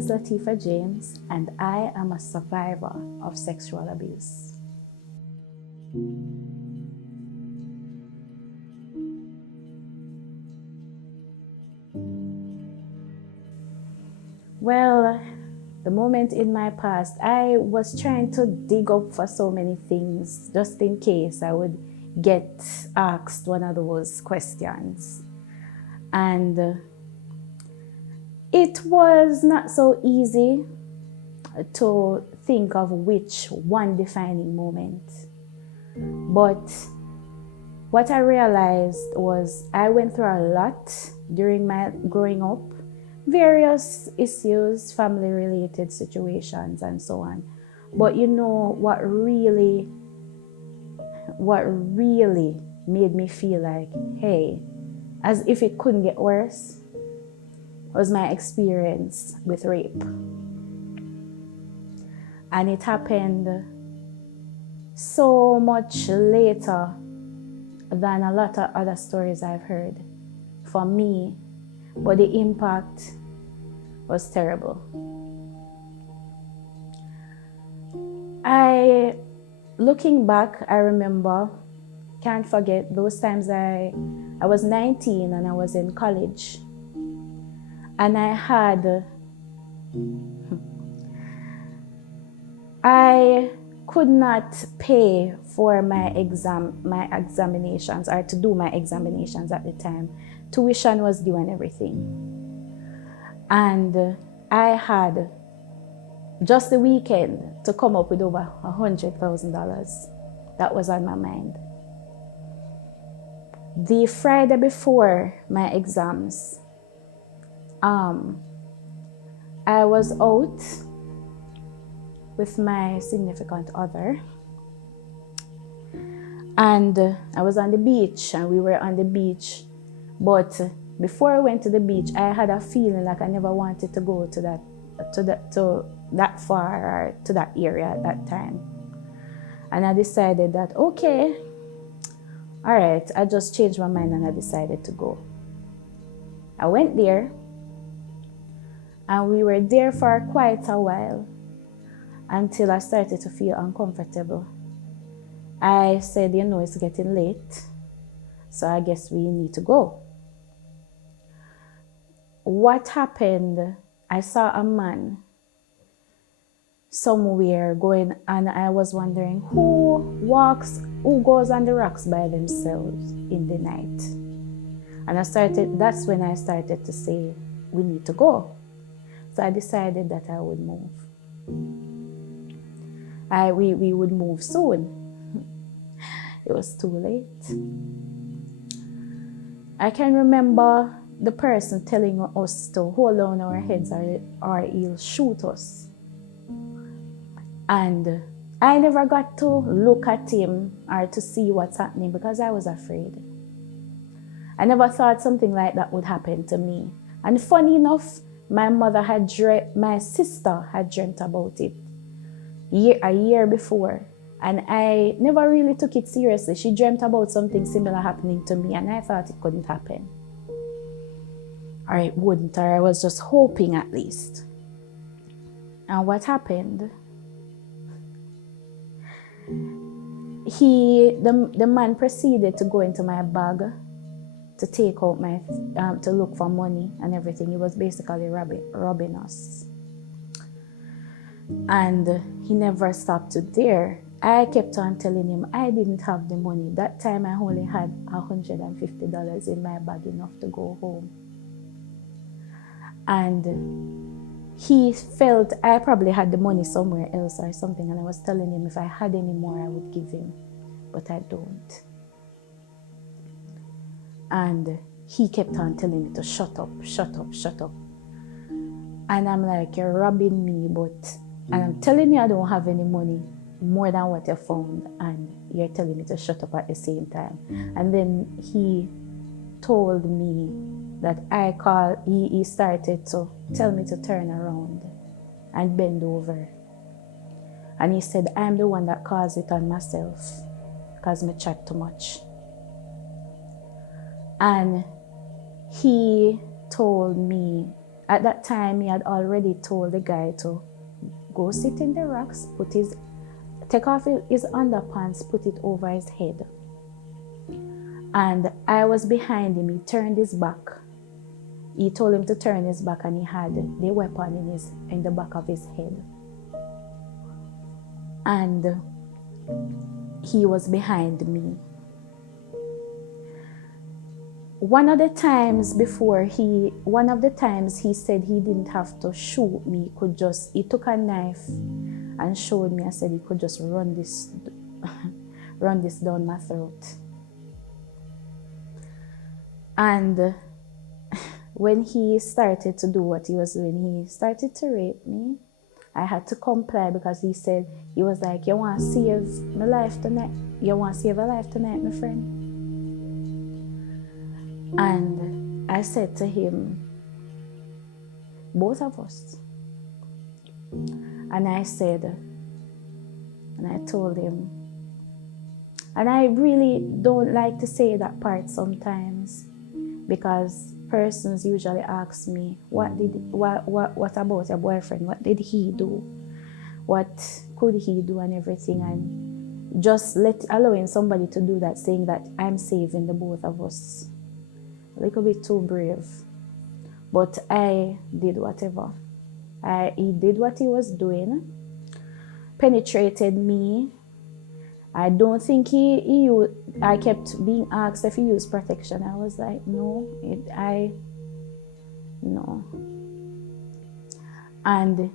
is Latifa James, and I am a survivor of sexual abuse. Well, the moment in my past, I was trying to dig up for so many things just in case I would get asked one of those questions. And it was not so easy to think of which one defining moment. But what I realized was I went through a lot during my growing up, various issues, family-related situations, and so on. But you know what really made me feel like, hey, as if it couldn't get worse, was my experience with rape. And it happened so much later than a lot of other stories I've heard for me, but the impact was terrible. Looking back, I remember, can't forget those times I was 19 and I was in college. And I could not pay for my examinations, or to do my examinations at the time. Tuition was due and everything. And I had just the weekend to come up with over $100,000. That was on my mind. The Friday before my exams, I was out with my significant other, and I was on the beach, and we were on the beach. But before I went to the beach, I had a feeling like I never wanted to go to that far or to that area at that time. And I decided that, okay, all right, I just changed my mind and I decided to go. I went there, and we were there for quite a while until I started to feel uncomfortable. I said, you know, it's getting late, so I guess we need to go. What happened, I saw a man somewhere going, and I was wondering who goes on the rocks by themselves in the night. And that's when I started to say, we need to go. So I decided that I would move. We would move soon. It was too late. I can remember the person telling us to hold down our heads or he'll shoot us. And I never got to look at him or to see what's happening because I was afraid. I never thought something like that would happen to me. And funny enough, my sister had dreamt about it a year before, and I never really took it seriously. She dreamt about something similar happening to me, and I thought it couldn't happen. Or it wouldn't, or I was just hoping at least. And what happened? The man proceeded to go into my bag to take out to look for money and everything. He was basically robbing us. And he never stopped there. I kept on telling him I didn't have the money. That time I only had $150 in my bag, enough to go home. And he felt I probably had the money somewhere else or something, and I was telling him if I had any more I would give him, but I don't. And he kept on telling me to shut up. And I'm like, you're robbing me, and I'm telling you I don't have any money more than what you found, and you're telling me to shut up at the same time. And then he told me that he started to tell me to turn around and bend over. And he said, I'm the one that caused it on myself because I chat too much. And he told me, At that time, he had already told the guy to go sit in the rocks, take off his underpants, put it over his head. And I was behind him. He turned his back. He told him to turn his back, and he had the weapon in the back of his head. And he was behind me. One of the times he said he didn't have to shoot me. He took a knife and showed me. I said he could just run this down my throat. And when he started to do what he was doing, he started to rape me. I had to comply because he was like, you want to save my life tonight? You want to save a life tonight, my friend? And I said to him, both of us. And I told him, and I really don't like to say that part sometimes, because persons usually ask me, what about your boyfriend? What did he do? What could he do and everything? And just allowing somebody to do that, saying that I'm saving the both of us. A little bit too brave. But I did whatever. He did what he was doing, penetrated me. I don't think I kept being asked if he used protection. I was like, no. And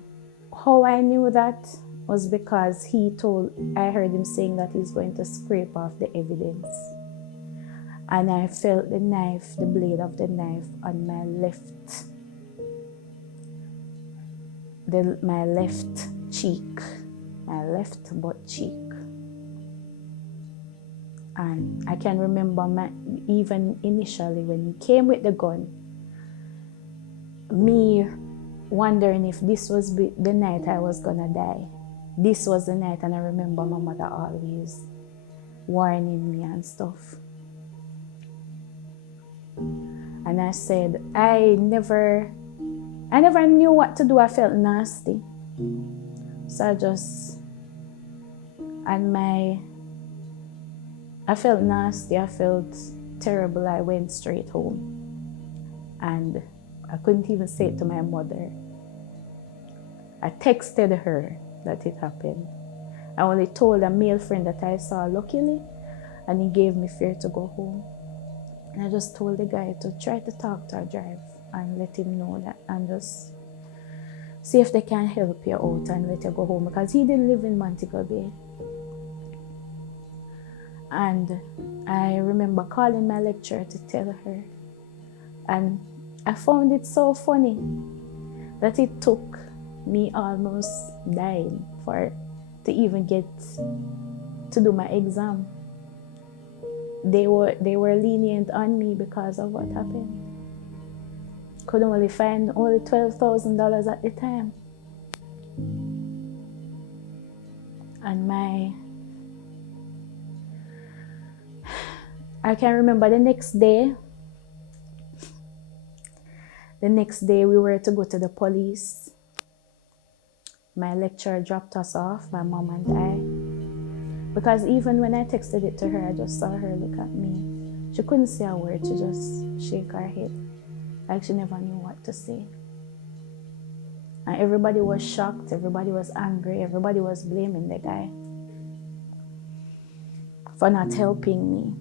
how I knew that was because I heard him saying that he's going to scrape off the evidence. And I felt the blade of the knife on my left cheek, my left butt cheek. And I can remember even initially when he came with the gun, me wondering if this was the night I was gonna die. This was the night, and I remember my mother always warning me and stuff. And I said, I never knew what to do. I felt nasty. So I felt nasty. I felt terrible. I went straight home. And I couldn't even say it to my mother. I texted her that it happened. I only told a male friend that I saw, luckily, and he gave me fear to go home. And I just told the guy to try to talk to our drive and let him know that, and just see if they can help you out and let you go home, because he didn't live in Montego Bay. And I remember calling my lecturer to tell her. And I found it so funny that it took me almost dying to even get to do my exam. They were lenient on me because of what happened. Could only find only $12,000 at the time. And I can remember the next day we were to go to the police. My lecturer dropped us off, my mom and I. Because even when I texted it to her, I just saw her look at me. She couldn't say a word, she just shake her head. Like she never knew what to say. And everybody was shocked, everybody was angry, everybody was blaming the guy for not helping me.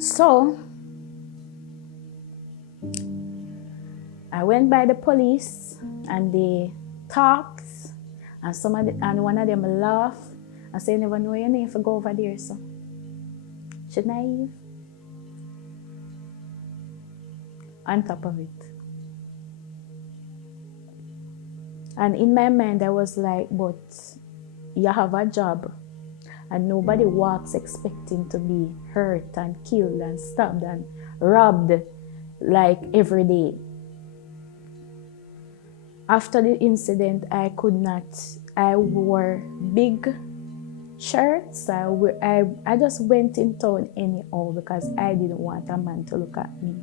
So, I went by the police and they talked, and one of them laughed and said, never know your name for go over there, so. She naive. On top of it. And in my mind, I was like, but you have a job and nobody walks expecting to be hurt and killed and stabbed and robbed like every day. After the incident, I wore big shirts. I just went in town anyhow because I didn't want a man to look at me.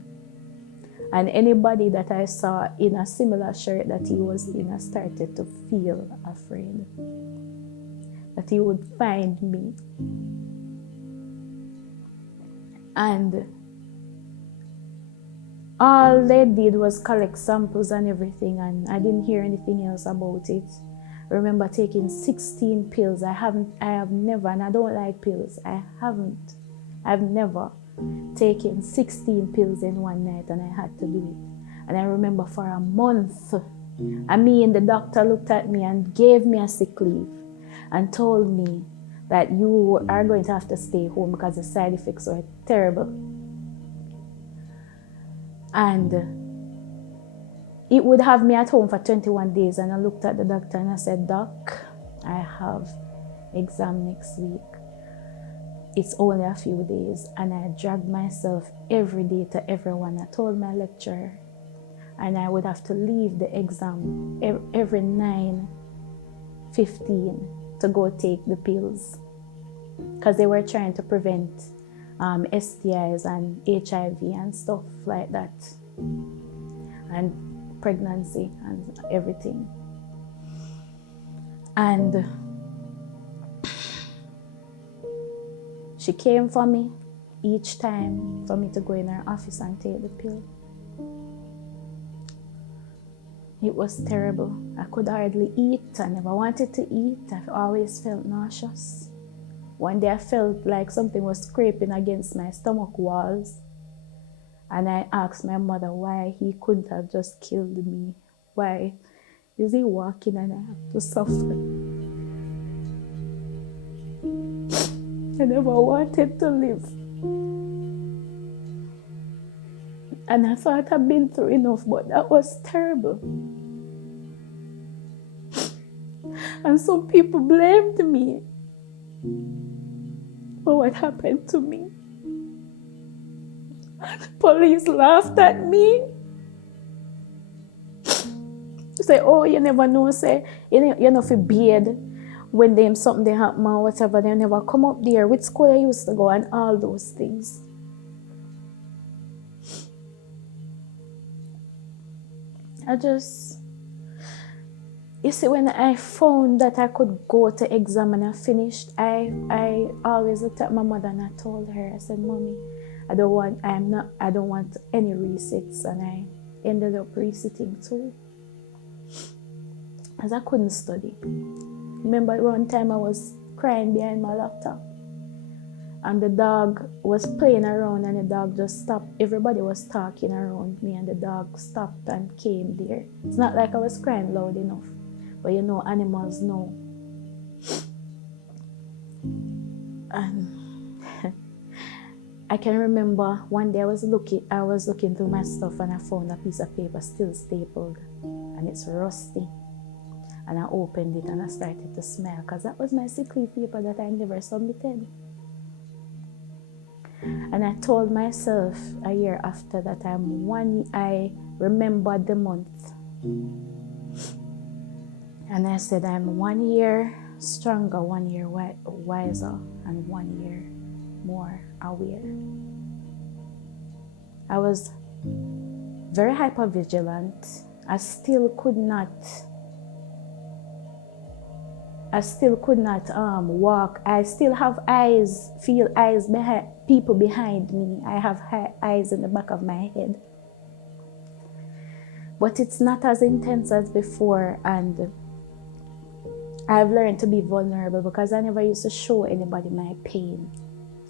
And anybody that I saw in a similar shirt that he was in, I started to feel afraid that he would find me. And all they did was collect samples and everything, and I didn't hear anything else about it. I remember taking 16 pills. I have never, and I don't like pills. I've never taken 16 pills in one night, and I had to do it. And I remember for a month, the doctor looked at me and gave me a sick leave and told me that you are going to have to stay home because the side effects were terrible. And it would have me at home for 21 days. And I looked at the doctor and I said, Doc, I have exam next week. It's only a few days. And I dragged myself every day to everyone. I told my lecturer, and I would have to leave the exam every 9:15 to go take the pills, because they were trying to prevent STIs and HIV and stuff like that, and pregnancy and everything. And she came for me each time for me to go in her office and take the pill. It was terrible. I could hardly eat. I never wanted to eat. I always felt nauseous. One day I felt like something was scraping against my stomach walls. And I asked my mother why he couldn't have just killed me. Why is he walking and I have to suffer? I never wanted to live. And I thought I'd been through enough, but that was terrible. And some people blamed me for what happened to me. The police laughed at me. Say, oh, you never know, say, you know, for beard, when them something they happen or whatever, they never come up there, which school I used to go, and all those things. You see, when I found that I could go to exam and I finished, I always looked at my mother and I told her, I said, Mommy, I don't want any resits, and I ended up resitting too, as I couldn't study. Remember one time I was crying behind my laptop, and the dog was playing around, and the dog just stopped. Everybody was talking around me, and the dog stopped and came there. It's not like I was crying loud enough, but you know, animals know. And I can remember one day I was looking through my stuff, and I found a piece of paper still stapled, and it's rusty. And I opened it and I started to smile, because that was my sick leave paper that I never submitted. And I told myself a year after that I remembered the month. And I said, I'm 1 year stronger, 1 year wiser, and 1 year more aware. I was very hypervigilant. I still could not walk. I still have feel eyes behind people behind me. I have eyes in the back of my head. But it's not as intense as before, and I've learned to be vulnerable because I never used to show anybody my pain.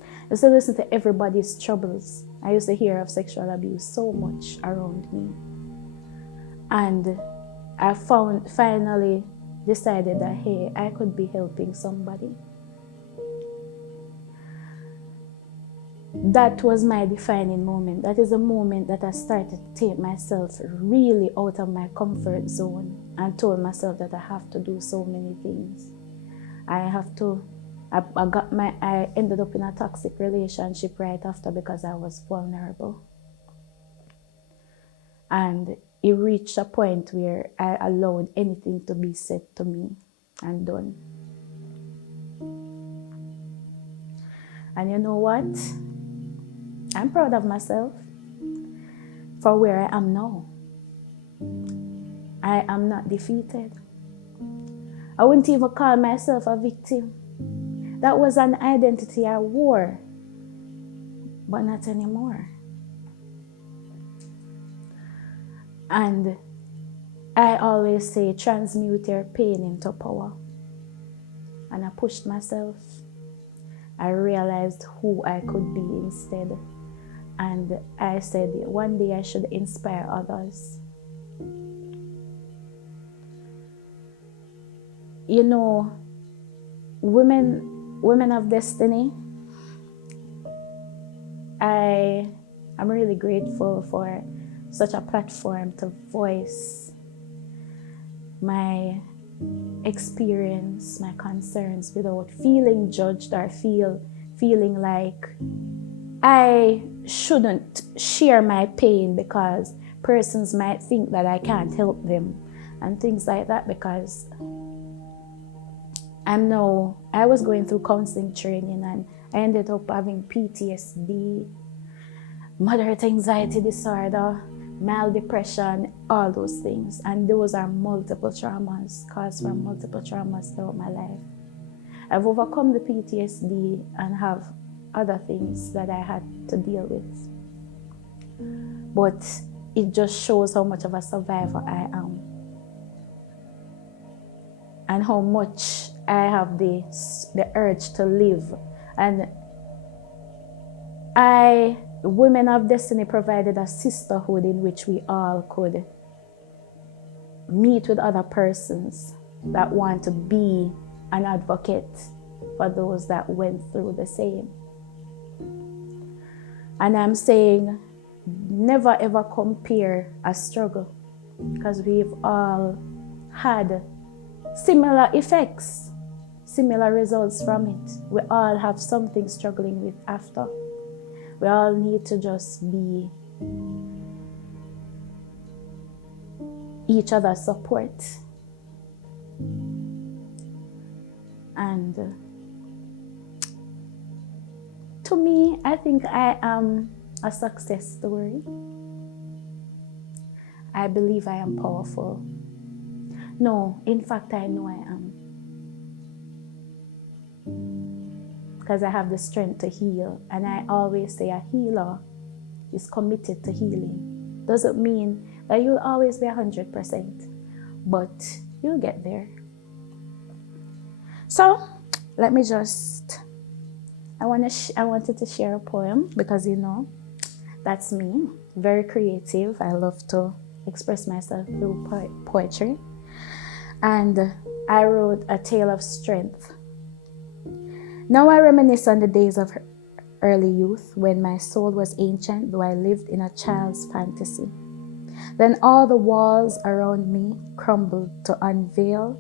I used to listen to everybody's troubles. I used to hear of sexual abuse so much around me. And I finally decided that, hey, I could be helping somebody. That was my defining moment. That is a moment that I started to take myself really out of my comfort zone and told myself that I have to do so many things. I ended up in a toxic relationship right after because I was vulnerable. And it reached a point where I allowed anything to be said to me and done. And you know what? I'm proud of myself. for where I am now. I am not defeated. I wouldn't even call myself a victim. That was an identity I wore, but not anymore. And I always say, transmute your pain into power. And I pushed myself. I realized who I could be instead. And I said, one day I should inspire others. You know, women of destiny, I'm really grateful for such a platform to voice my experience, my concerns without feeling judged or feeling like I shouldn't share my pain because persons might think that I can't help them and things like that, because I was going through counseling training and I ended up having PTSD, moderate anxiety disorder, mild depression, all those things. And those are multiple traumas, caused from multiple traumas throughout my life. I've overcome the PTSD and have other things that I had to deal with. But it just shows how much of a survivor I am. And how much I have the urge to live. And Women of Destiny provided a sisterhood in which we all could meet with other persons that want to be an advocate for those that went through the same. And I'm saying, never ever compare a struggle, because we've all had similar effects, similar results from it. We all have something struggling with after. We all need to just be each other's support. And to me, I think I am a success story. I believe I am powerful. No, in fact, I know I am. Because I have the strength to heal. And I always say a healer is committed to healing. Doesn't mean that you'll always be 100%, but you'll get there. So, let me just, I wanted to share a poem because, you know, that's me. Very creative. I love to express myself through poetry. And I wrote A Tale of Strength. Now I reminisce on the days of early youth, when my soul was ancient, though I lived in a child's fantasy. Then all the walls around me crumbled to unveil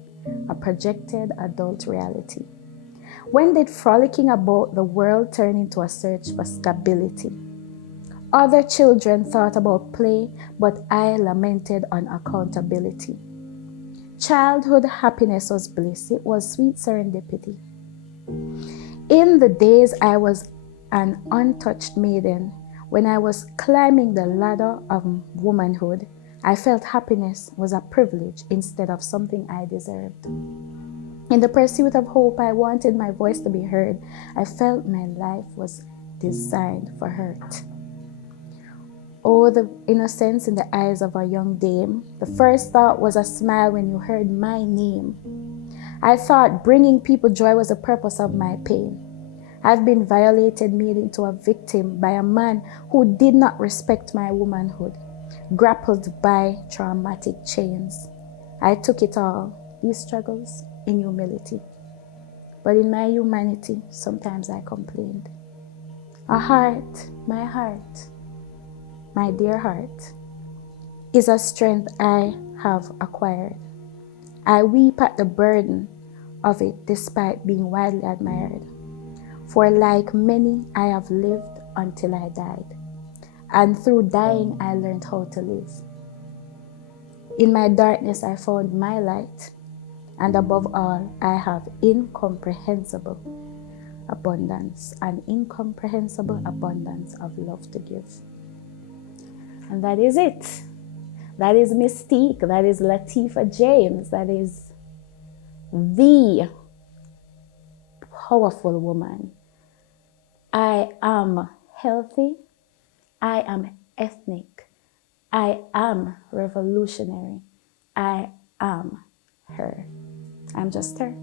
a projected adult reality. When did frolicking about the world turn into a search for stability? Other children thought about play, but I lamented on accountability. Childhood happiness was bliss, it was sweet serendipity. In the days I was an untouched maiden, when I was climbing the ladder of womanhood, I felt happiness was a privilege instead of something I deserved. In the pursuit of hope, I wanted my voice to be heard. I felt my life was designed for hurt. Oh, the innocence in the eyes of a young dame. The first thought was a smile when you heard my name. I thought bringing people joy was the purpose of my pain. I've been violated, made into a victim by a man who did not respect my womanhood, grappled by traumatic chains. I took it all, these struggles, in humility. But in my humanity, sometimes I complained. A heart, my dear heart, is a strength I have acquired. I weep at the burden of it despite being widely admired. For like many, I have lived until I died. And through dying, I learned how to live. In my darkness, I found my light. And above all, I have incomprehensible abundance, an incomprehensible abundance of love to give. And that is it. That is Mystique. That is Latifa James. That is the powerful woman. I am healthy. I am ethnic. I am revolutionary. I am her. I'm just her.